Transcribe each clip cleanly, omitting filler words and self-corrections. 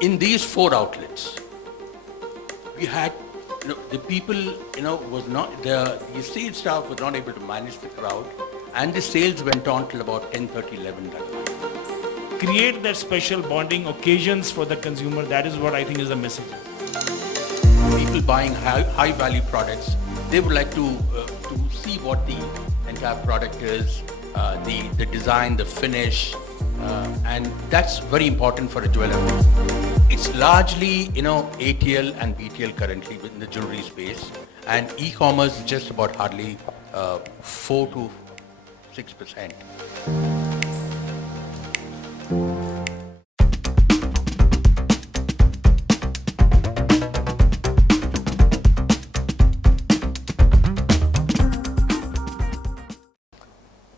In these 4 outlets, we had, the people, was not, the sales staff was not able to manage the crowd, and the sales went on till about 10:30, 11 that night. Create that special bonding occasions for the consumer. That is what I think is the message. People buying high value products, they would like to see what the entire product is, the design, the finish, and that's very important for a jeweler. It's largely, ATL and BTL currently within the jewelry space, and e-commerce is just about hardly 4 to 6%.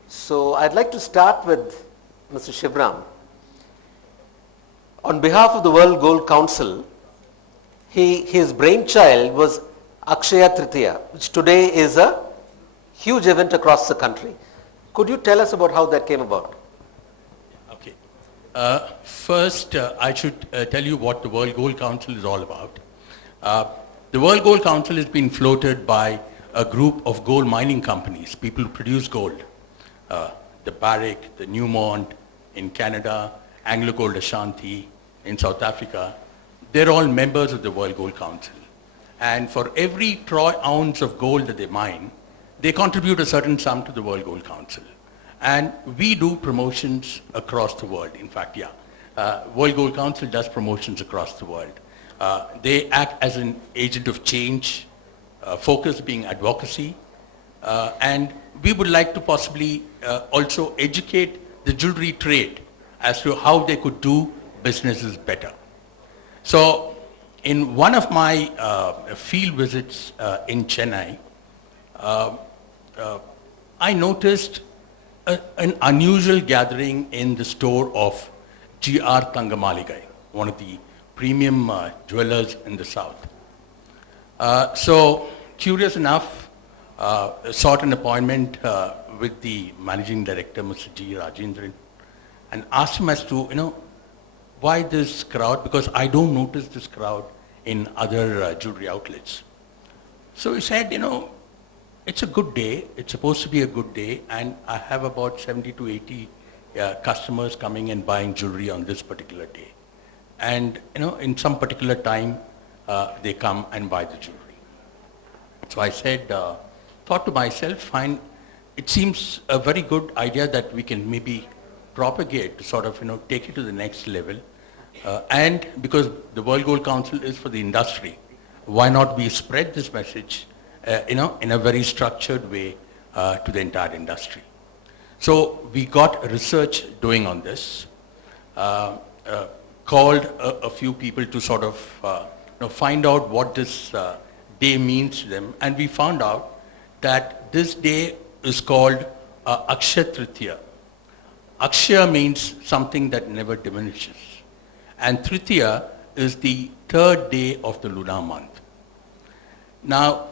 So I'd like to start with Mr. Shivram. On behalf of the World Gold Council, his brainchild was Akshaya Tritiya, which today is a huge event across the country. Could you tell us about how that came about? Okay. First, I should tell you what the World Gold Council is all about. The World Gold Council has been floated by a group of gold mining companies, people who produce gold. The Barrick, the Newmont in Canada, Anglo Gold Ashanti in South Africa, they're all members of the World Gold Council. And for every troy ounce of gold that they mine, they contribute a certain sum to the World Gold Council. And we do promotions across the world. In fact, World Gold Council does promotions across the world. They act as an agent of change, focus being advocacy, and we would like to possibly also educate the jewelry trade as to how they could do businesses better. So in one of my field visits in Chennai, I noticed an unusual gathering in the store of G.R. Thangamaligai, one of the premium jewelers in the south. So curious enough, sought an appointment with the managing director, Mr. G. Rajendran, and asked him as to, why this crowd, because I don't notice this crowd in other jewelry outlets. So he said, it's a good day, it's supposed to be a good day, and I have about 70 to 80 customers coming and buying jewelry on this particular day. And, in some particular time, they come and buy the jewelry. So I said, thought to myself, fine, it seems a very good idea that we can maybe propagate to sort of, take it to the next level. And because the World Gold Council is for the industry, why not we spread this message, in a very structured way to the entire industry. So we got research doing on this, called a few people to sort of find out what this day means to them, and we found out that this day is called Akshaya Tritiya. Akshaya means something that never diminishes, and Tritiya is the 3rd day of the lunar month. Now,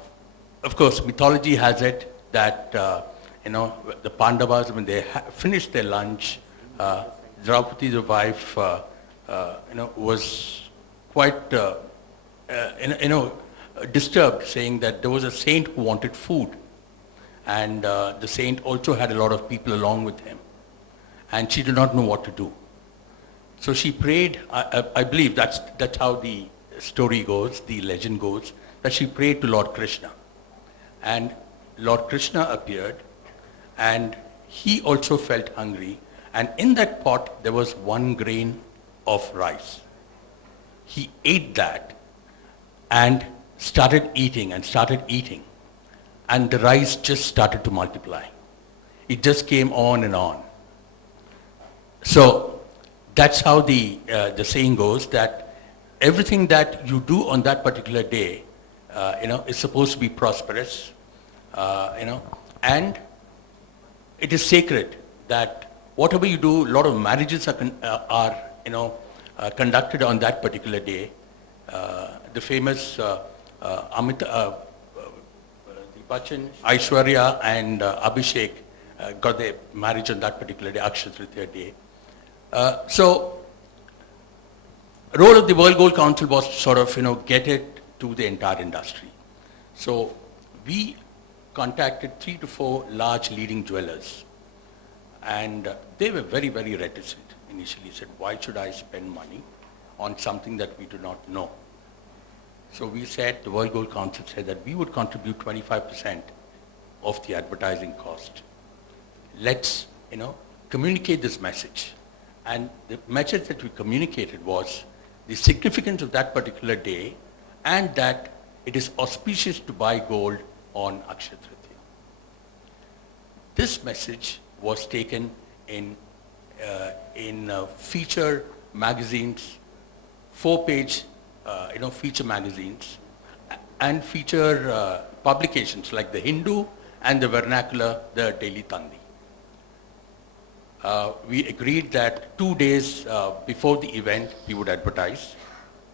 of course, mythology has it that the Pandavas, when they finished their lunch, Draupadi, the wife, was quite disturbed, saying that there was a saint who wanted food, and the saint also had a lot of people along with him, and she did not know what to do. So she prayed. I believe that's how the story goes, the legend goes, that she prayed to Lord Krishna, and Lord Krishna appeared, and he also felt hungry, and in that pot there was 1 grain of rice. He ate that and started eating, and the rice just started to multiply. It just came on and on. So that's how the saying goes, that everything that you do on that particular day, is supposed to be prosperous, and it is sacred, that whatever you do, a lot of marriages are conducted on that particular day. The famous Bachchan, Aishwarya and Abhishek got their marriage on that particular day, Akshaya Tritiya day. So role of the World Gold Council was to sort of, get it to the entire industry. So we contacted 3 to 4 large leading jewelers, and they were very, very reticent initially. Said, why should I spend money on something that we do not know? So we said, the World Gold Council said that we would contribute 25% of the advertising cost. Let's, communicate this message. And the message that we communicated was the significance of that particular day, and that it is auspicious to buy gold on Akshaya Tritiya. This message was taken in feature magazines, 4-page, feature magazines, and feature publications like the Hindu and the vernacular, the Daily Tandi. We agreed that 2 days before the event, we would advertise.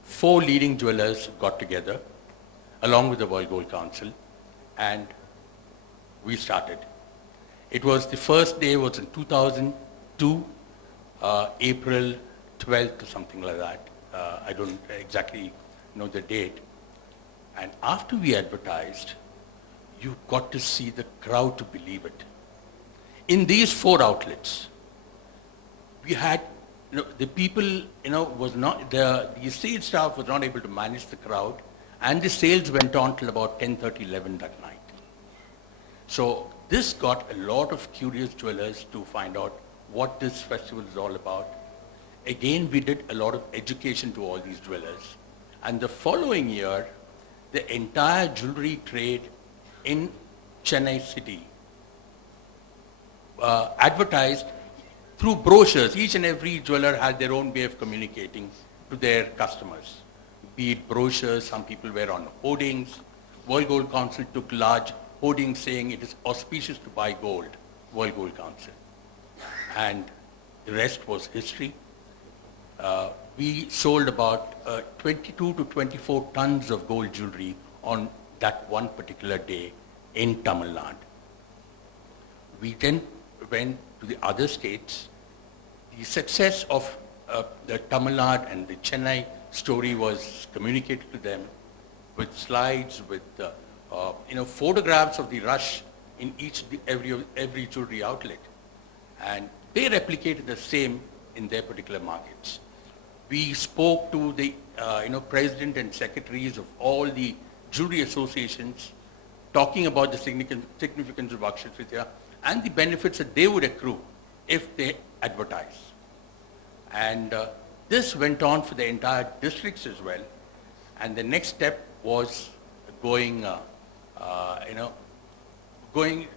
4 leading jewelers got together, along with the World Gold Council, and we started. It was, the first day was in 2002, April 12th or something like that. I don't exactly know the date. And after we advertised, you got to see the crowd to believe it. In these 4 outlets, we had, the people, was not, the sales staff was not able to manage the crowd, and the sales went on till about 10:30, 11 that night. So this got a lot of curious jewelers to find out what this festival is all about. Again, we did a lot of education to all these jewelers. And the following year, the entire jewelry trade in Chennai city advertised through brochures. Each and every jeweler had their own way of communicating to their customers. Be it brochures, some people were on hoardings. World Gold Council took large hoardings saying it is auspicious to buy gold, World Gold Council. And the rest was history. We sold about 22 to 24 tons of gold jewelry on that one particular day in Tamil Nadu. We then went to the other states. The success of the Tamil Nadu and the Chennai story was communicated to them with slides, with photographs of the rush in every jewelry outlet, and they replicated the same in their particular markets. We spoke to the president and secretaries of all the jewelry associations, talking about the significance of Akshaya Tritiya and the benefits that they would accrue if they advertise. And this went on for the entire districts as well. And the next step was going to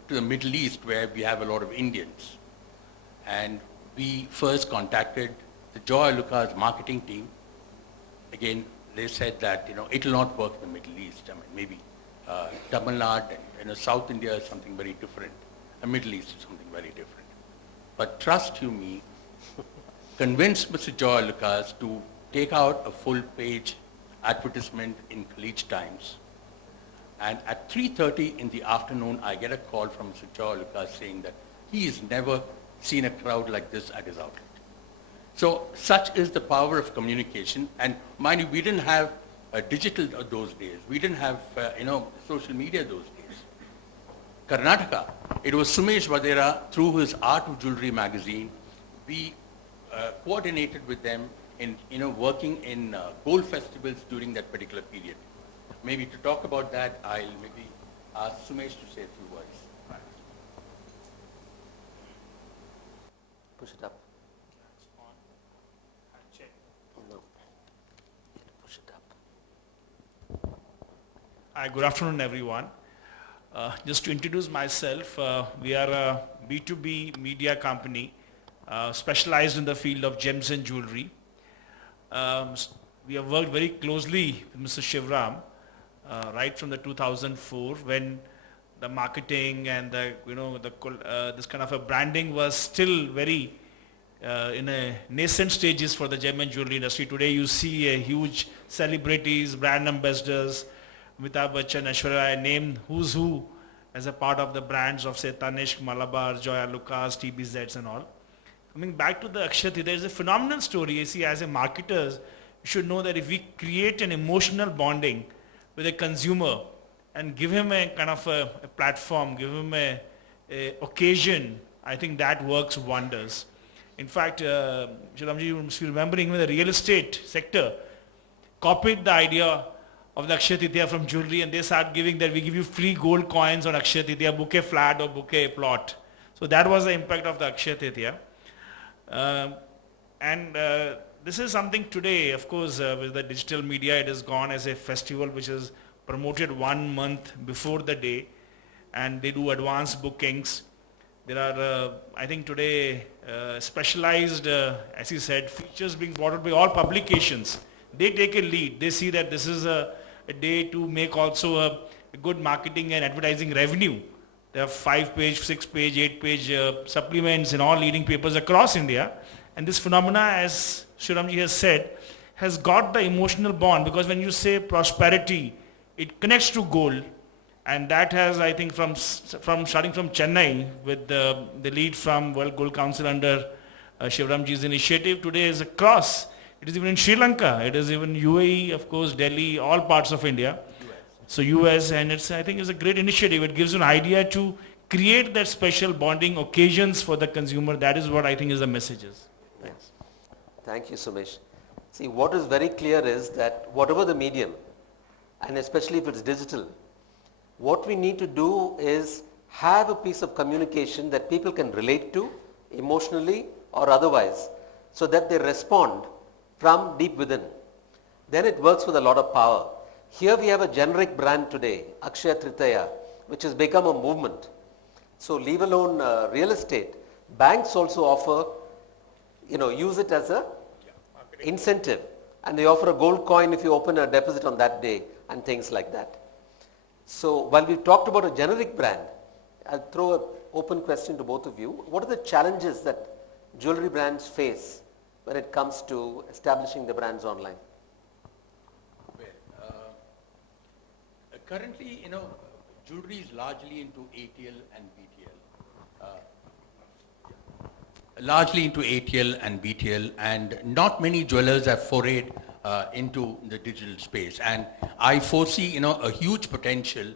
the Middle East, where we have a lot of Indians. And we first contacted the Joy Lucas marketing team. Again, they said that it will not work in the Middle East. I mean, maybe Tamil Nadu and South India is something very different. The Middle East is something very different. But trust you me, convinced Mr. Joy Lucas to take out a full-page advertisement in College Times. And at 3:30 in the afternoon, I get a call from Mr. Joy Lucas saying that he has never seen a crowd like this at his outlet. So such is the power of communication. And mind you, we didn't have digital those days. We didn't have social media those days. Karnataka, it was Sumesh Wadhera through his Art of Jewellery magazine. We coordinated with them in working in gold festivals during that particular period. Maybe to talk about that, I'll maybe ask Sumesh to say a few words. Push it up. No. Push it up. Hi, good afternoon, everyone. Just to introduce myself, we are a B2B media company specialized in the field of gems and jewelry. We have worked very closely with Mr. Shivram right from the 2004, when the marketing and this kind of a branding was still very in a nascent stages for the gem and jewelry industry. Today you see a huge celebrities, brand ambassadors, Amitabh Bachchan, Aishwarya Rai, name who's who as a part of the brands of say Tanishq, Malabar, Joya Lucas, TBZs and all. Coming back to the Akshaya Tritiya, there is a phenomenal story. You see, as a marketers, you should know that if we create an emotional bonding with a consumer and give him a kind of a platform, give him a occasion, I think that works wonders. In fact, Shivramji, you must be remembering when the real estate sector copied the idea of the Akshaya Tritiya from jewelry, and they start giving that we give you free gold coins on Akshaya Tritiya, book a flat or book a plot. So that was the impact of the Akshaya Tritiya. This is something today, of course, with the digital media, it has gone as a festival which is promoted 1 month before the day, and they do advanced bookings. There are, I think today, specialized, as you said, features being brought out by all publications. They take a lead. They see that this is a day to make also a good marketing and advertising revenue. There are 5-page, 6-page, 8-page supplements in all leading papers across India. And this phenomena, as Shivramji has said, has got the emotional bond, because when you say prosperity, it connects to gold. And that has, I think, from starting from Chennai with the lead from World Gold Council under Shivramji's initiative, today is across. It is even in Sri Lanka, it is even UAE, of course, Delhi, all parts of India. So US, and I think it's a great initiative. It gives you an idea to create that special bonding occasions for the consumer. That is what I think is the messages. Yes. Thank you, Sumesh. See, what is very clear is that whatever the medium, and especially if it's digital, what we need to do is have a piece of communication that people can relate to emotionally or otherwise, so that they respond from deep within. Then it works with a lot of power. Here we have a generic brand today, Akshaya Tritiya, which has become a movement. So leave alone real estate, banks also offer, use it as a incentive, and they offer a gold coin if you open a deposit on that day and things like that. So while we've talked about a generic brand, I'll throw an open question to both of you. What are the challenges that jewelry brands face when it comes to establishing the brands online? Currently, jewelry is largely into ATL and BTL. And not many jewelers have forayed into the digital space. And I foresee, a huge potential,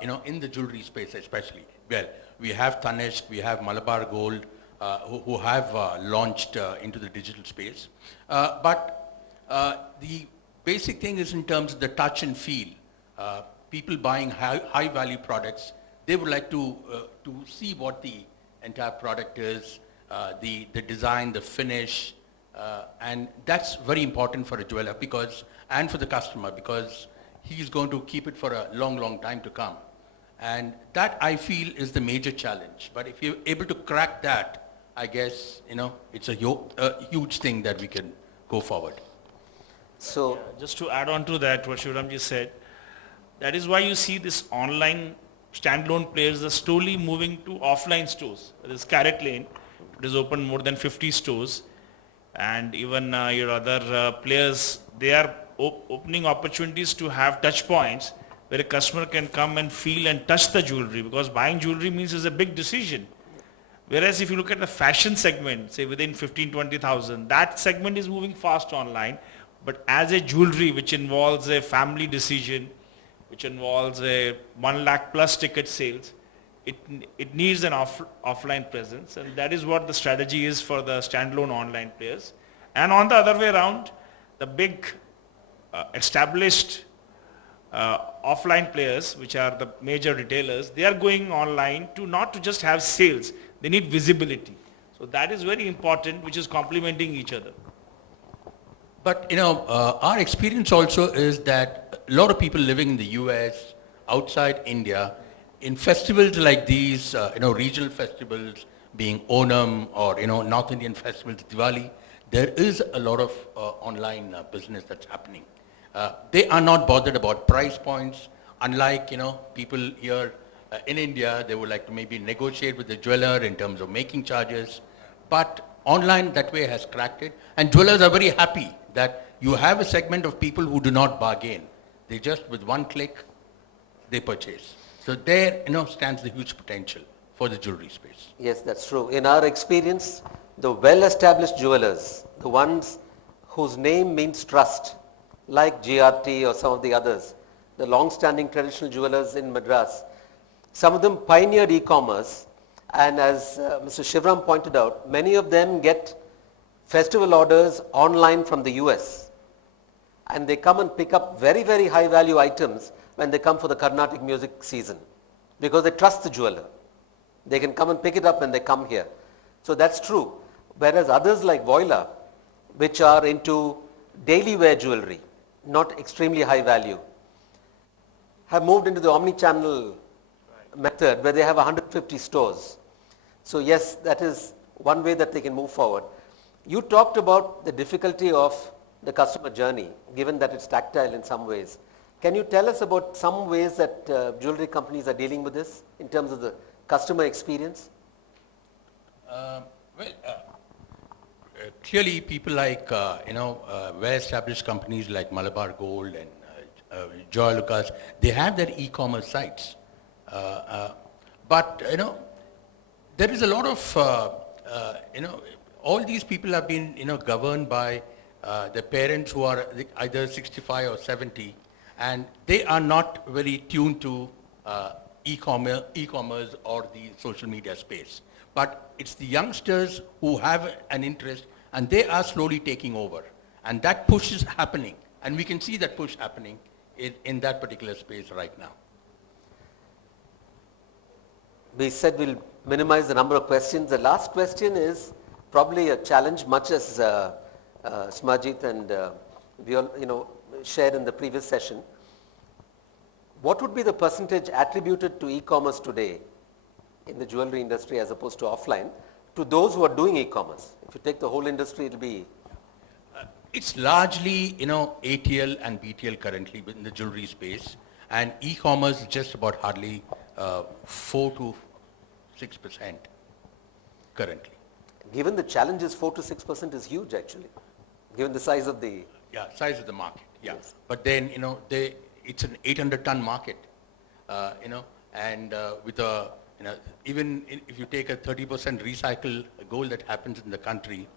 in the jewelry space especially. Well, we have Tanishq, we have Malabar Gold, who have launched into the digital space. But the basic thing is in terms of the touch and feel. People buying high value products, they would like to see what the entire product is, the design, the finish, and that's very important for a jeweler and for the customer, because he's going to keep it for a long time to come. And that, I feel, is the major challenge. But if you're able to crack that, I guess, it's a huge thing that we can go forward. So, just to add on to that, what Shivramji said, that is why you see this online standalone players are slowly moving to offline stores. There's Carrot Lane. It has opened more than 50 stores. And even your other players, they are opening opportunities to have touch points where a customer can come and feel and touch the jewelry, because buying jewelry means it's a big decision. Whereas if you look at the fashion segment, say within 15-20,000, that segment is moving fast online. But as a jewelry which involves a family decision, which involves a 1 lakh plus ticket sales, it needs an offline presence, and that is what the strategy is for the standalone online players. And on the other way around, the big established offline players, which are the major retailers, they are going online not to just have sales, they need visibility. So that is very important, which is complementing each other. But, our experience also is that a lot of people living in the US, outside India, in festivals like these, regional festivals, being Onam or, North Indian festivals, Diwali, there is a lot of online business that's happening. They are not bothered about price points, unlike, people here in India, they would like to maybe negotiate with the jeweler in terms of making charges. But online that way has cracked it, and jewelers are very happy that you have a segment of people who do not bargain. They just, with one click, they purchase. So there, stands the huge potential for the jewelry space. Yes, that's true. In our experience, the well-established jewelers, the ones whose name means trust, like GRT or some of the others, the long-standing traditional jewelers in Madras, some of them pioneered e-commerce, and as Mr. Shivram pointed out, many of them get festival orders online from the US, and they come and pick up very, very high value items when they come for the Carnatic music season, because they trust the jeweler. They can come and pick it up when they come here. So that's true. Whereas others like Voila, which are into daily wear jewelry, not extremely high value, have moved into the omni-channel method where they have 150 stores. So yes, that is one way that they can move forward. You talked about the difficulty of the customer journey, given that it's tactile in some ways. Can you tell us about some ways that jewelry companies are dealing with this in terms of the customer experience? Clearly people like, well-established companies like Malabar Gold and Joy Lucas, they have their e-commerce sites. But there is a lot of, all these people have been, governed by their parents who are either 65 or 70, and they are not very tuned to e-commerce or the social media space. But it's the youngsters who have an interest, and they are slowly taking over. And that push is happening, and we can see that push happening in that particular space right now. We said we'll minimize the number of questions. The last question is probably a challenge, much as Smajit and we all shared in the previous session. What would be the percentage attributed to e-commerce today in the jewelry industry as opposed to offline to those who are doing e-commerce? If you take the whole industry, it'll be... It's largely, ATL and BTL currently in the jewelry space, and e-commerce is just about hardly 4 to 6% currently. Given the challenges, 4 to 6% is huge actually, given the size of the... Yeah, size of the market, yeah. Yes. But then, it's an 800-ton market, and with a, even if you take a 30% recycle goal that happens in the country,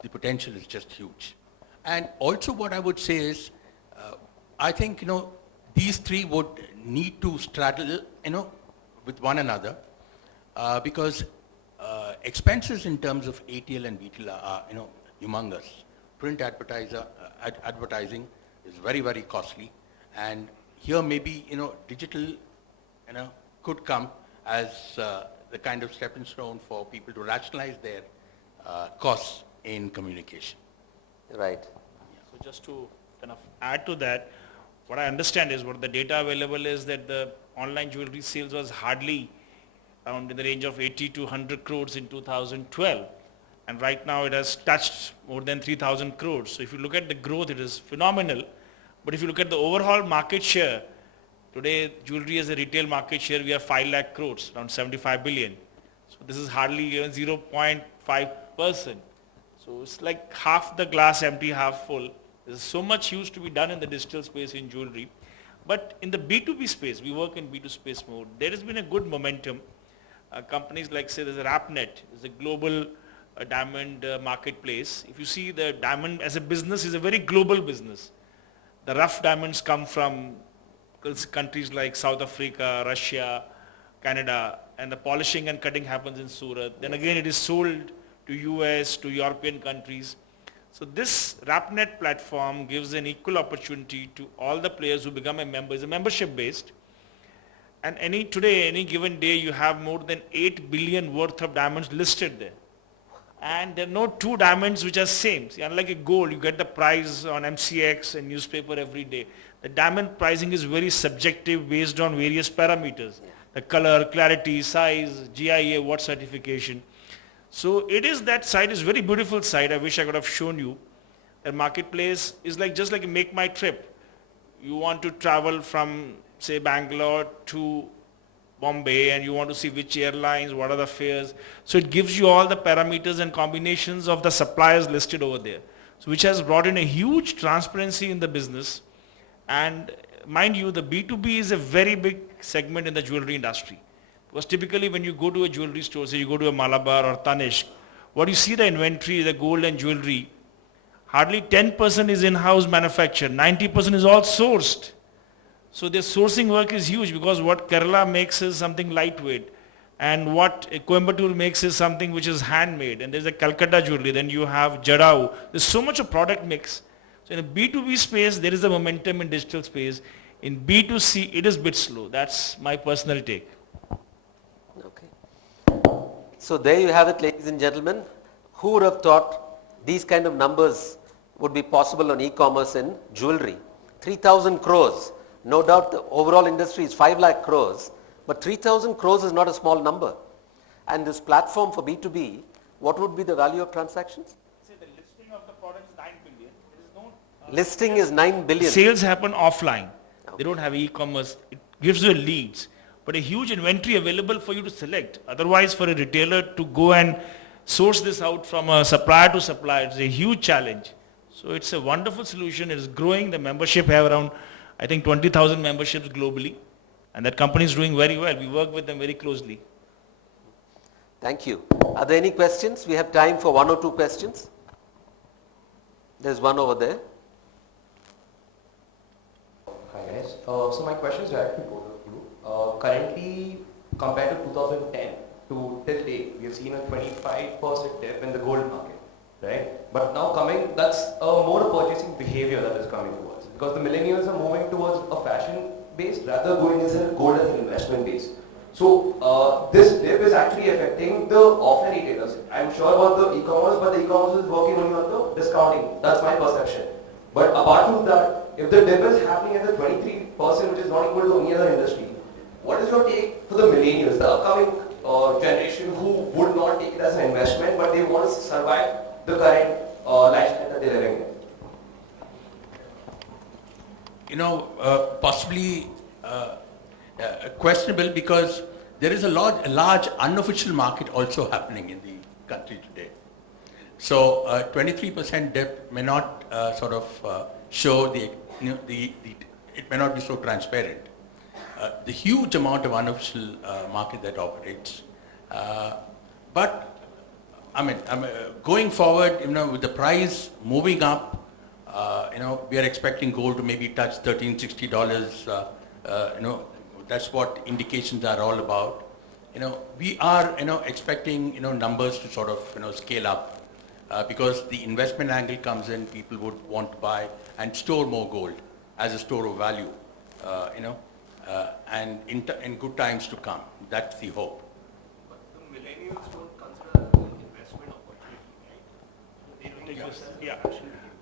the potential is just huge. And also what I would say is, I think, these three would need to straddle, with one another, because expenses in terms of ATL and BTL are, humongous. Print advertising is very, very costly, and here maybe, digital, could come as the kind of stepping stone for people to rationalize their costs in communication. Right. So just to kind of add to that, what I understand is what the data available is that the online jewelry sales was hardly around in the range of 80 to 100 crores in 2012. And right now it has touched more than 3,000 crores. So if you look at the growth, it is phenomenal. But if you look at the overall market share, today jewelry as a retail market share, we have 5 lakh crores, around 75 billion. So this is hardly even 0.5%. So it's like half the glass empty, half full. There's so much used to be done in the digital space in jewelry. But in the B2B space, we work in B2 space mode, there has been a good momentum. Companies like, say, there's a Rapnet, there's a global diamond marketplace. If you see the diamond as a business is a very global business. The rough diamonds come from countries like South Africa, Russia, Canada, and the polishing and cutting happens in Surat. Then again, it is sold to US, to European countries. So this Rapnet platform gives an equal opportunity to all the players who become a member. It's a membership based. And any given day, you have more than 8 billion worth of diamonds listed there. And there are no two diamonds which are same. See, unlike a gold, you get the price on MCX and newspaper every day. The diamond pricing is very subjective based on various parameters. The color, clarity, size, GIA, what certification. So it is that site is very beautiful site. I wish I could have shown you. The marketplace is like just like a make my trip. You want to travel from say Bangalore to Bombay and you want to see which airlines, what are the fares. So it gives you all the parameters and combinations of the suppliers listed over there. So which has brought in a huge transparency in the business. And mind you, the B2B is a very big segment in the jewelry industry. Because typically when you go to a jewelry store, say you go to a Malabar or Tanishq, what you see the inventory, the gold and jewelry hardly 10% is in-house manufactured, 90% is all sourced. So their sourcing work is huge because what Kerala makes is something lightweight and what Coimbatore makes is something which is handmade, and there's a Calcutta jewelry, then you have Jadao. There's so much of product mix. So in a B2B space, there is a momentum in digital space. In B2C, it is a bit slow. That's my personal take. Okay. So there you have it, ladies and gentlemen. Who would have thought these kind of numbers would be possible on e-commerce in jewelry? 3,000 crores. No doubt the overall industry is 5 lakh crores, but 3,000 crores is not a small number. And this platform for B2B, what would be the value of transactions? Say the listing of the product is 9 billion. There is no Listing is 9 billion. Sales happen offline. They don't have e-commerce. It gives you leads, but a huge inventory available for you to select. Otherwise, for a retailer to go and source this out from a supplier to supplier, it's a huge challenge. So it's a wonderful solution. It is growing. The membership have around, I think, 20,000 memberships globally. And that company is doing very well. We work with them very closely. Thank you. Are there any questions? We have time for 1 or 2 questions. There's one over there. Hi guys. So my question is directly to both of you. Currently, compared to 2010 to till date, we have seen a 25% dip in the gold market, right? But now that's a more purchasing behavior that is coming towards, because the millennials are moving towards a fashion base rather going as a gold as an investment base. So this dip is actually affecting the offline retailers. I'm sure about the e-commerce, but the e-commerce is working only on the discounting. That's my perception. But apart from that, if the dip is happening at the 23%, which is not equal to any other industry, what is your take for the millennials, the upcoming generation who would not take it as an investment, but they want to survive the current lifestyle that they're living in? Possibly questionable, because there is a large unofficial market also happening in the country today. So 23% dip may not show it may not be so transparent. The huge amount of unofficial market that operates. But going forward, with the price moving up, we are expecting gold to maybe touch $1360. That's what indications are all about. We are, expecting, numbers to sort of, scale up. Because the investment angle comes in, people would want to buy and store more gold as a store of value, and in good times to come. That's the hope. But the millennials don't consider it an investment opportunity, right? Yeah.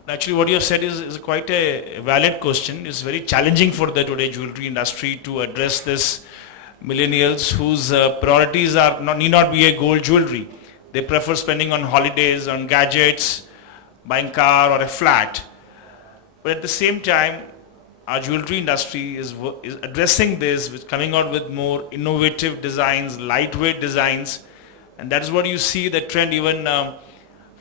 Actually, what you have said is quite a valid question. It's very challenging for the today jewelry industry to address this millennials whose priorities need not be a gold jewelry. They prefer spending on holidays, on gadgets, buying car or a flat. But at the same time, our jewelry industry is addressing this, with coming out with more innovative designs, lightweight designs. And that is what you see the trend even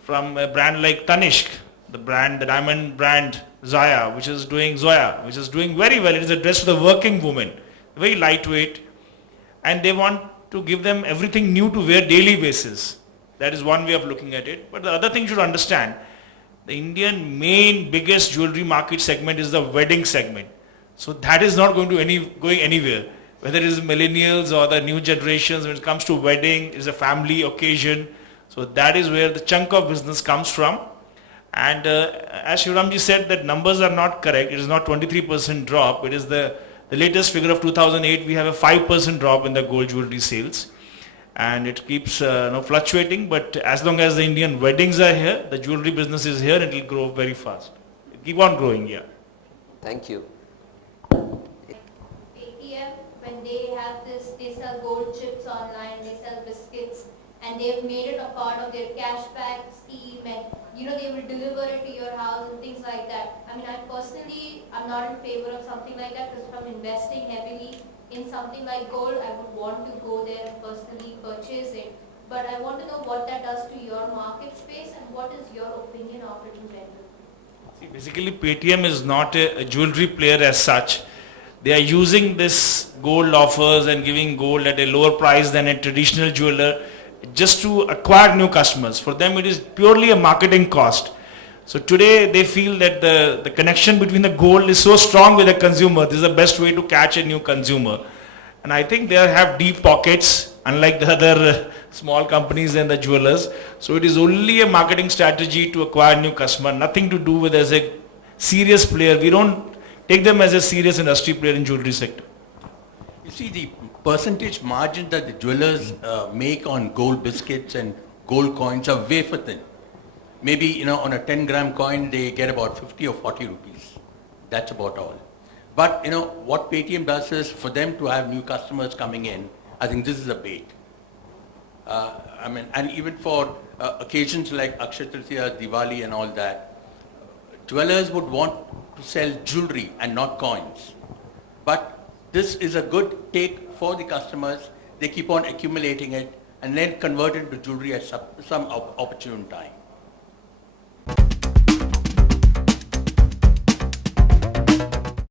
from a brand like Tanishq, the diamond brand Zoya, which is doing very well. It is addressed to the working woman, very lightweight. And they want to give them everything new to wear daily basis. That is one way of looking at it. But the other thing you should understand, the Indian main biggest jewelry market segment is the wedding segment. So that is not going anywhere. Whether it is millennials or the new generations, when it comes to wedding, is a family occasion. So that is where the chunk of business comes from. And as Shivramji said, that numbers are not correct. It is not 23% drop. It is the latest figure of 2008. We have a 5% drop in the gold jewelry sales. And it keeps fluctuating, but as long as the Indian weddings are here, the jewelry business is here, and it will grow very fast. It'll keep on growing, yeah. Thank you. ATM, when they have this, they sell gold chips online, they sell biscuits, and they've made it a part of their cashback scheme, and they will deliver it to your house and things like that. I mean, I'm not in favor of something like that, because if I'm investing heavily in something like gold, I would want to go there and personally purchase it. But I want to know what that does to your market space, and what is your opinion of it in general? See, basically Paytm is not a jewelry player as such. They are using this gold offers and giving gold at a lower price than a traditional jeweler just to acquire new customers. For them it is purely a marketing cost. So today they feel that the connection between the gold is so strong with the consumer. This is the best way to catch a new consumer. And I think they have deep pockets, unlike the other small companies and the jewelers. So it is only a marketing strategy to acquire new customer, nothing to do with as a serious player. We don't take them as a serious industry player in jewelry sector. You see, the percentage margin that the jewelers make on gold biscuits and gold coins are wafer thin. Maybe, on a 10-gram coin, they get about 50 or 40 rupees. That's about all. But, what Paytm does is for them to have new customers coming in, I think this is a bait. And even for occasions like Akshaya Tritiya, Diwali and all that, jewelers would want to sell jewelry and not coins. But this is a good take for the customers. They keep on accumulating it and then convert it into jewelry at some opportune time.